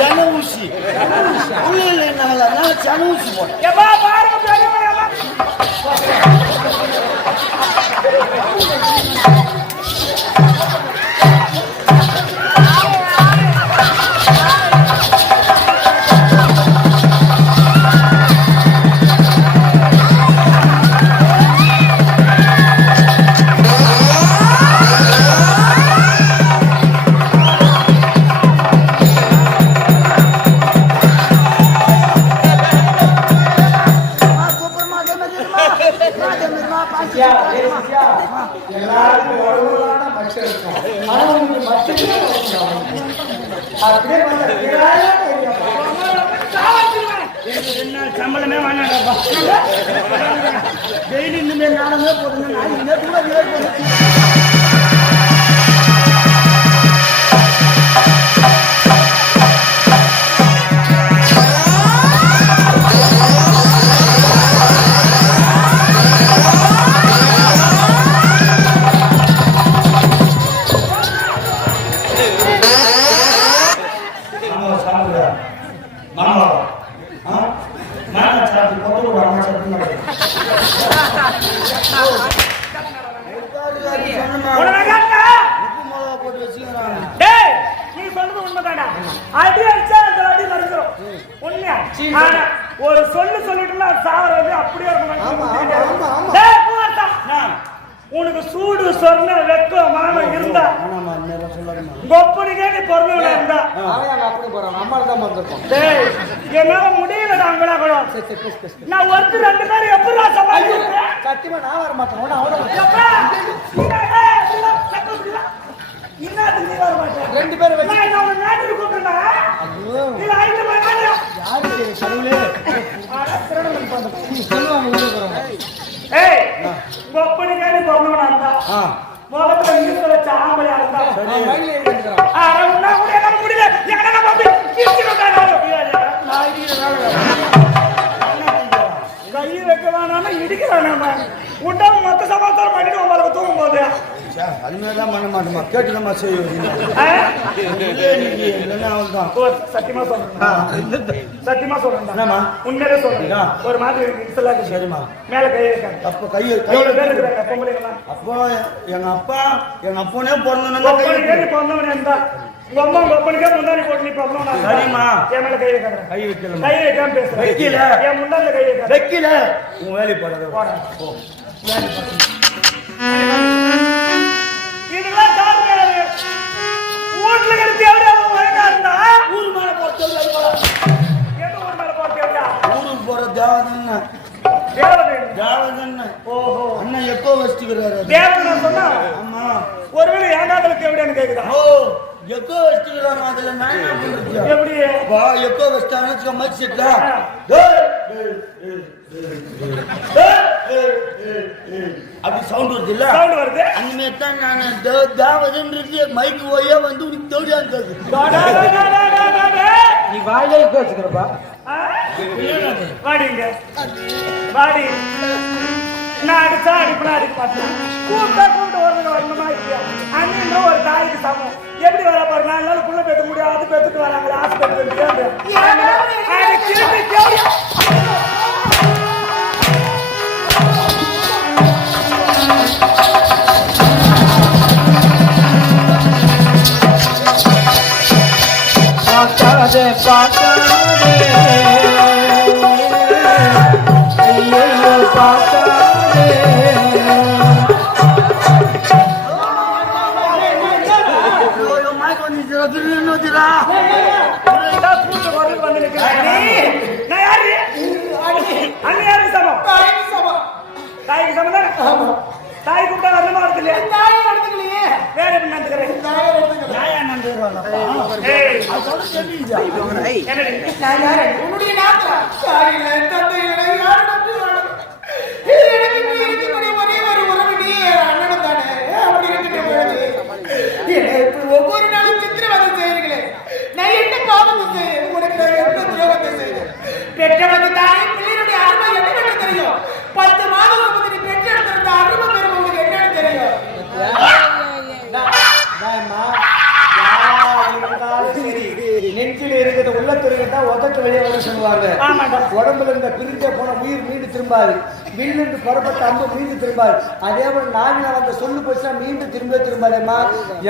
சன ஊசி உள்ள இல்லைனால அதனால சன ஊசி போட்டேன். சம்பளமே வாங்கினாப்பா டெய்லி இந்த மாதிரி நாடகமே போடுங்க. ஒரு சொல்லு சொல்லிட்டு சாவறது அப்படியே உனக்கு சூடு சொன்ன வெக்கம் மானம் இருந்தா கொப்படிக்கே நீ பொருள் இருந்தா என்னால முடியல நாங்களா கூட நான் ஒருத்தர் ரெண்டு பேரும் எப்படி சமாளிக்கிறேன் சத்தியமா நான் வர மாட்டேன். ரெண்டு பேரும் கை வைக்க வேணாம இடிக்கிறான் உடம்பு மொத்த சமாச்சாரம் பண்ணிட்டு உங்களுக்கு தூங்கும் போது அதுமாதிரிலாம் பண்ண மாட்டோமா கேட்டுக்கமா செய்யும். சத்தியமா சொல்றேன் சத்தியமா சொல்றேன் உண்மையிலே சொல்றேன் ஒரு மாதிரி சரிமா மேல கை அப்ப கையை பேர் இருக்கிறாங்க பொம்பளைங்களா. அப்போ எங்க அப்பா எங்க அப்பனே பிறந்தவனே இருந்தா கொப்பனுக்கே முன்னாடி போட்டு நீ பிறந்தவனா சரிமா என் மேல கை வைக்கிறேன். கை வைக்கல கை வைக்காம பேசுறேன் வைக்கல என் முன்னாடி கை வைக்க வைக்கல உன் வேலை போடுறது இதெல்லாம் காரணம் வீட்டுல கிடத்தி எவ்வளவு வழக்கா இருந்தா ஊர் மேல போறது எந்த ஊர் மேல போறது ஊருக்கு போற தேவதன் தேவதன் ஓஹோ அண்ணன் எப்போ வச்சுக்கிறாரு தேவதன் சொன்னா ஆமா ஒருவேளை ஏகாதலுக்கு எப்படின்னு கேக்குதா ஓ எப்போ வச்சுக்கிறாங்க அதுல நான் எப்படி வா எப்போ வச்சாங்க மச்சிட்டா அப்படி சவுண்ட் வருது இல்ல சவுண்ட் வருது அந்தமாரி தான் நான் தாவதுன்றது மைக்கு ஓயே வந்து உனக்கு தேடியாங்க நீ வாயிலே வச்சுக்கிறப்பா வாடிங்க வாடி நான் அடிச்சா அடிப்பா அடிக்க பார்த்தேன் கூப்பிட்டு வரணுமா அண்ணன் ஒரு தாய்க்கு சமம் எப்படி வர பாரு 4 நாள் புள்ள பெற்ற முடியாது அது பெற்றுட்டு வராங்க ஹாஸ்பிட்டல் பாட்டாதே பாட்டாதே ஐயோ பாட்டாதே தாய்க்கு சமம் தாய் கூப்பிட்டா வரணுமா வரதுலையே வேற எப்படி நடந்துக்கிறேன் ஒவ்வொரு நாளும் சித்திரவதை செய்யறீங்களே நான் என்ன பாவம் உனக்கு என்ன துரோகத்தை செய்தேன் பெற்றவங்க தாய் பிள்ளைகளுடைய அருமை என்னன்னு தெரியும் 10 மாதம் நீ பெற்றெடுத்த அருமை பெரும் உங்களுக்கு என்னன்னு தெரியும் நெஞ்சில் இருக்கிறது சொல்லுவாங்க. உடம்புல இருந்த பிரிஞ்சே போன உயிர் மீண்டு திரும்பாது, வில்லுண்டு புறப்பட்ட அம்பு மீண்டு திரும்பாது. அதே போல நாவில வந்த சொல்லு போச்சுன்னா மீண்டும் திரும்பாதேம்மா.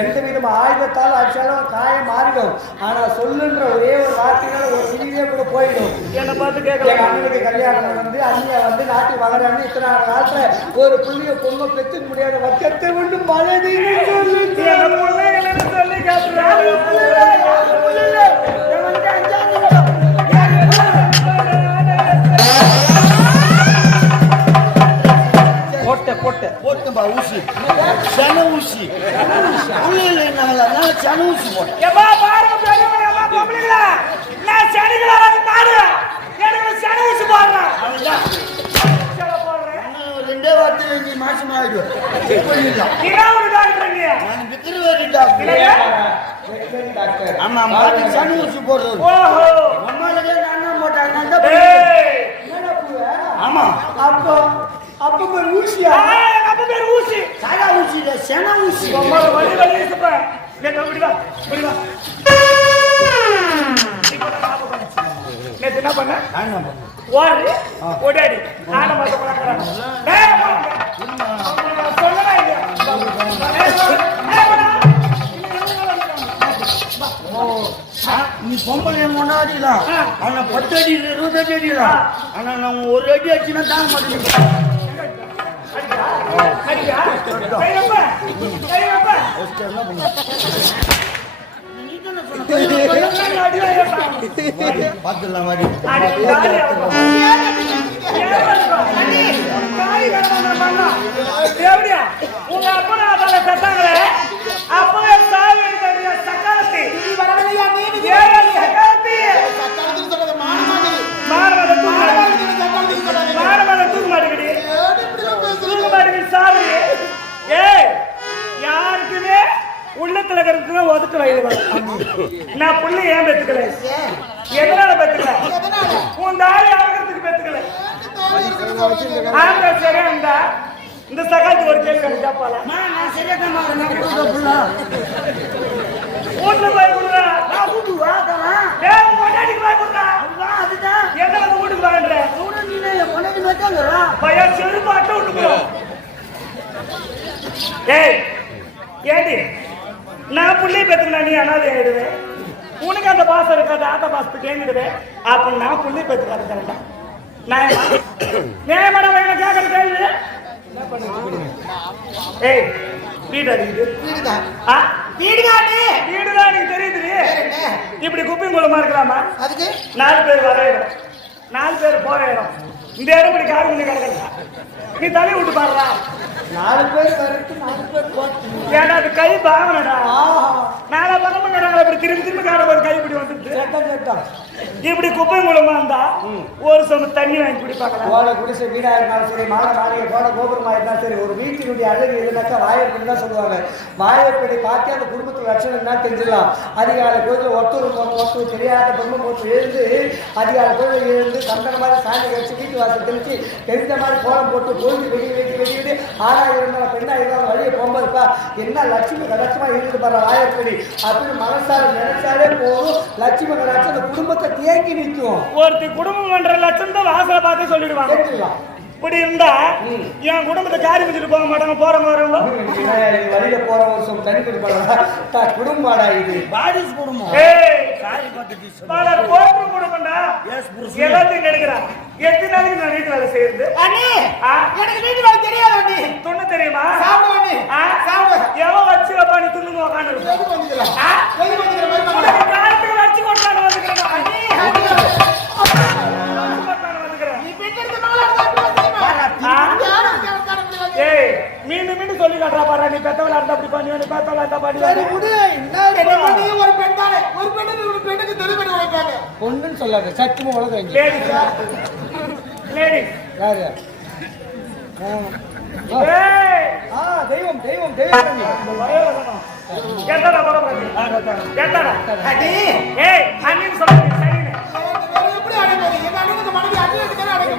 எந்த விதம் ஆயுதத்தால் அடிச்சாலும் காயம் மாறிடும். ஆனா சொல்லுன்ற ஒரே ஒரு வார்த்தையால ஒரு உயிரே கூட போயிடும். என்ன பார்த்து கேட்கல. அண்ணனுக்கு கல்யாணம் வந்து அண்ணியா வந்து நாட்டு வளரான்னு இத்தனை காலத்துல ஒரு புள்ளிய பொண்ணு பெற்றுக்க முடியாத வக்கத்தை விட்டு மழை போட்டுப்பா ஊசி சன ஊசி சன ஊசி போட்டேன். ரெண்டே வார்த்தை நீ மாசம் ஆயிடுவேன். ஆமா மாட்டுக்கு சன ஊசி போடுறது. ஆமா அப்போ அப்ப பேர் ஊசியா? அப்ப பேர் ஊசி. சாதா ஊசி இல்ல சென ஊசி. வலி வலி இருக்குப்பா. முடிவா முடிவா. நேத்து என்ன பண்ண? ஓடி ஓடாடி ஆன மாத்த போறாங்க. சொல்லவே இல்ல. நீ பொம்பளை முன்னாடிலாம் ஆனா 10 அடி 20 அடிலாம். ஆனா நான் ஒரு அடி அடிச்சுன்னா தாங்க மாட்டேன். பார்த்துலாம் மாதிரி உங்க அப்பா செத்தாங்களே அப்பவே சாவி சக்காலத்தி யாருக்குமே உள்ளத்துல இருக்கிறது ஒதுக்கல. நான் புள்ளி ஏன் பெற்றுக்கல? எதனால பெற்றுக்கல? உன் தாய் ஆகிறதுக்கு பெற்றுக்கல. ஆங்க சரியா இருந்தா இந்த சகாத்து ஒரு கேள்வி கேட்பால. வீட்டுல போய் கொடுறா. நான் வீட்டுக்கு வாக்கலாம். வீட்டுக்கு வாங்கன்ற பையன் செருப்பாட்ட விட்டு. ஏய் ஏடி நான் புள்ளி பெற்றுனா நீ அனாதை ஆயிடுவேன். உனக்கு அந்த பாசம் இருக்காது. ஆட்ட பாஸ் கேங்கிடுவேன். அப்ப நான் புள்ளி பெற்றுக்காது கரெக்டா? நியாயமான வேலை கேட்கற கேள்வி. ஏய் வீடு அடிக்குது. வீடுதான் தெரியுது. இப்படி குப்பையும் குளமா இருக்கலாமா? அதுக்கு 4 பேர் வர இடம், 4 பேர் போற இடம். இந்த இடம் இப்படி காடு பண்ணி கிடக்குறா. நீ தள்ளி விட்டு பாடுறா. 4 பேர் கரெக்ட், 4 பேர் போட்டு. ஏன்னா அது கை பாவனடா. மேல பக்கம் கிடக்குற இப்படி திரும்பி திரும்பி காட ஒரு கை இப்படி வந்துட்டு இப்படி குப்பையும் குளமா இருந்தா ஒரு சொம்பு தண்ணி வாங்கி குடிப்பாக்கலாம். ஓலை குடிசை வீடா இருந்தாலும் சரி, மாலை மாளிகை போல கோபுரமா இருந்தாலும் சரி, ஒரு வீட்டினுடைய அழகு எதுனாக்கா வாயப்படி தான் சொல்லுவாங்க. வாயப்படி பார்த்து அந்த குடும்பத்துக்கு லட்சணம் தான் தெரிஞ்சிடலாம். அதிகாலை கோயிலில் ஒருத்தர் தெரியாத பொண்ணு போட்டு எழுந்து அதிகாலை கோயிலில் எழுந்து சந்தன மாதிரி சாமி வச்சு வீட்டு வாசல் தெளிச்சு தெரிஞ்ச மாதிரி கோலம் போட்டு கோயில் வெடி ஆனா இருந்தாலும் பெண்ணா இருந்தாலும் வழியை போகும்போதுப்பா என்ன லட்சுமி கடாட்சமா இருந்து பாரு வாயப்படி அப்படின்னு மனசார நினைச்சாலே போதும். லட்சுமி கடாட்சம் அந்த குடும்பத்தை தேங்கி நிற்கும். ஒருத்தி குடும்பம் பண்ற லட்சம் தான் வாசலை பார்த்து சொல்லிடுவாங்க. இப்படி இருந்தா என் குடும்பத்தை காரி வச்சுட்டு போக மாட்டாங்க. போறவங்க வரவங்க வழியில போறவங்க தனி குடும்பம் குடும்பாடா இது. பாடிஸ் குடும்பம். குடும்பம்டா எல்லாத்தையும் கெடுக்கிறான். எத்தனை நாளைக்கு நான் வீட்டு வேலை செய்யறது? எனக்கு வீட்டு வேலை தெரியாது. துண்ணு தெரியுமா? எவன் வச்சு வைப்பா நீ துண்ணு உக்காந்து வச்சு கொண்டாடு வந்துக்கிறேன். மீண்டும் மீண்டும் சொல்லி காட்டுறா பாரு. நீ பெத்தவளா இருந்தா அப்படி பண்ணி, நீ பெத்தவளா இருந்தா பண்ணி. ஒரு பெண் தானே, ஒரு பெண்ணுக்கு தெரிவிக்க வைப்பாங்க. பொண்ணுன்னு சொல்லாத, சத்தியமா உலகம் லேடிஸா? லேடிஸ் யாரு? தெய்வம் தெய்வம் தெய்வம். கேட்டாடா கேட்டாடா ஏய் அண்ணன் சொல்லுங்க. எப்படி அடைவது? எங்க அண்ணனுக்கு மனைவி அண்ணனுக்கு அடைவது.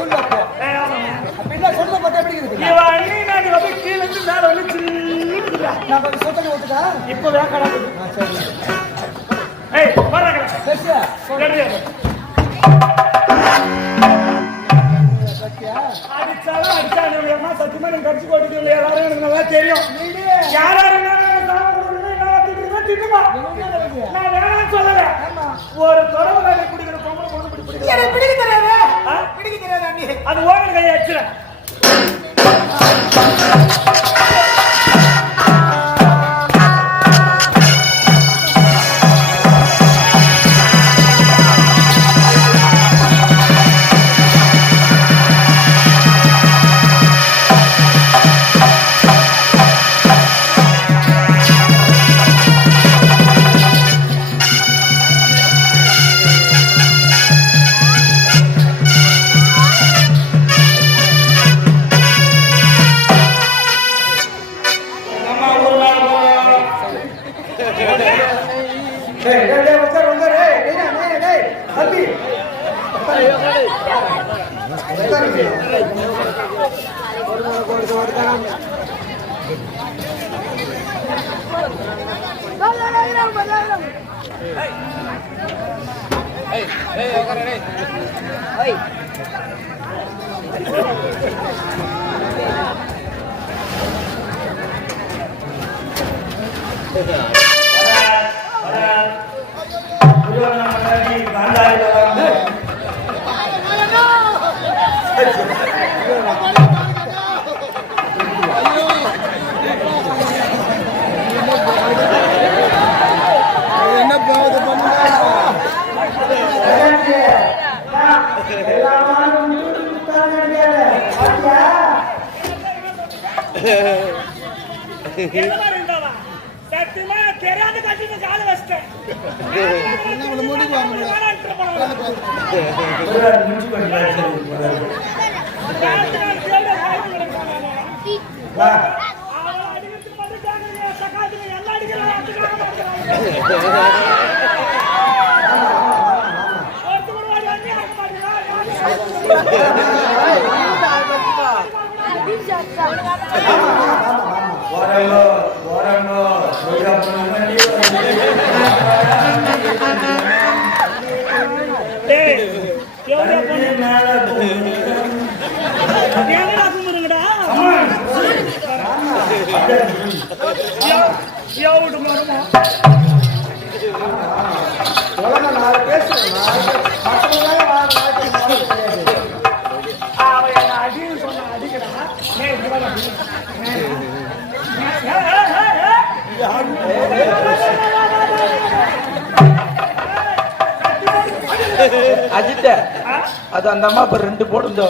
சொல்லப்போ அப்படின்னா சொல்ல பார்த்தா எப்படி இருக்கு? கீழே இருந்து மேல வந்து நான் கொஞ்சம் சொத்தனை ஓட்டுதா இப்போ வேக்கடா. சரி. ஏய் போறாங்க. அடிச்சாலும் அடிச்சா சத்தியமா நீங்க கட்சி போட்டு எல்லாரும் எனக்கு நல்லா தெரியும். யாரும் நான் வேணாம்னு சொல்லல. ஒரு தொடர்பு வேலை குடிக்கிற பொம்பளை பொண்ணு பிடிக்க தெரியாது அண்ணி. அது ஓகே கையை அடிச்சிடறேன். சத்தியமா தெரியாத கட்சி கால வச்சிட்டேன். அஜித்த அது அந்த அம்மா இப்ப 2 போடுந்தோ.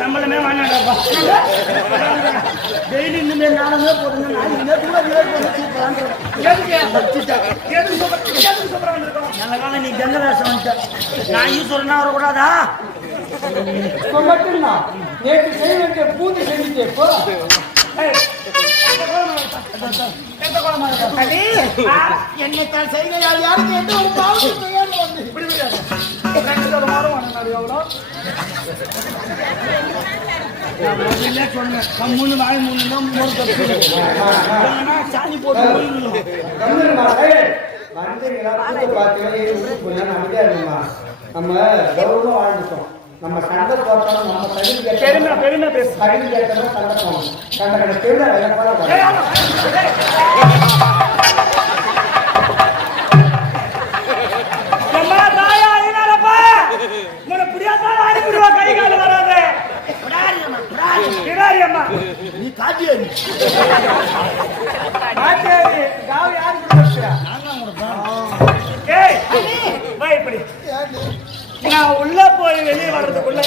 சம்பளமே வாங்கினாப்பா. டெய்லி இந்த மாதிரி நாடகமே போடுங்க. நீ கங்கராசம் வந்துட்ட. நான் ஈஸ்வரனா வரக்கூடாதா? மட்டும்தான் நேற்று செய்ய வேண்டிய பூஜை செஞ்சுட்டே இப்போ என்னைத்தான் செய்கையால் யாருக்கு எந்த ஒரு பாவம் செய்யாது வந்து சொன்னேன் கம்முன்னு வாய் மூணு சாணி போட்டு நம்ம கௌரவமா வாழ்ந்துட்டோம். நம்ம சண்டை போட்டோம், நம்ம தகுதி பெருமை பேசு. தகுதி கேட்டோம், சண்டை போகணும். சண்டை தெருவில் வெள்ளப்பட மாத்தேரி மாத்தேரி காவி யாரு கொடுத்தா நான் தான் கொடுப்பேன். ஏய் வா இப்படி நான் உள்ள போய் வெளியே வர்றதுக்குள்ள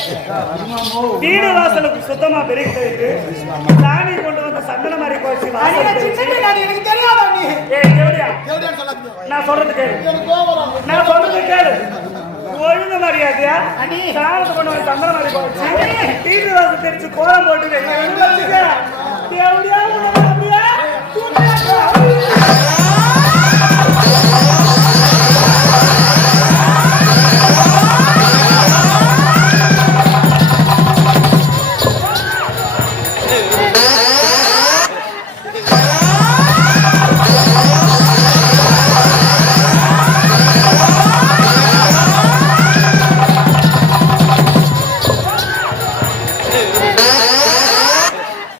வீடு வாசலுக்கு சுத்தமா பெருக்கிட்டு சாணி கொண்டு வந்த சந்தன மாதிரி கோச்சி எனக்கு தெரியாதா நீ ஏய் நான் சொல்றது கேளு நான் சொல்றது கேளு ஒழுங்கு மரியாதையா சாணத்தை கொண்டு வந்து சந்தன மாதிரி கோச்சி வீடு வாசல் தெரிச்சு கோலம் போட்டு எப்படியா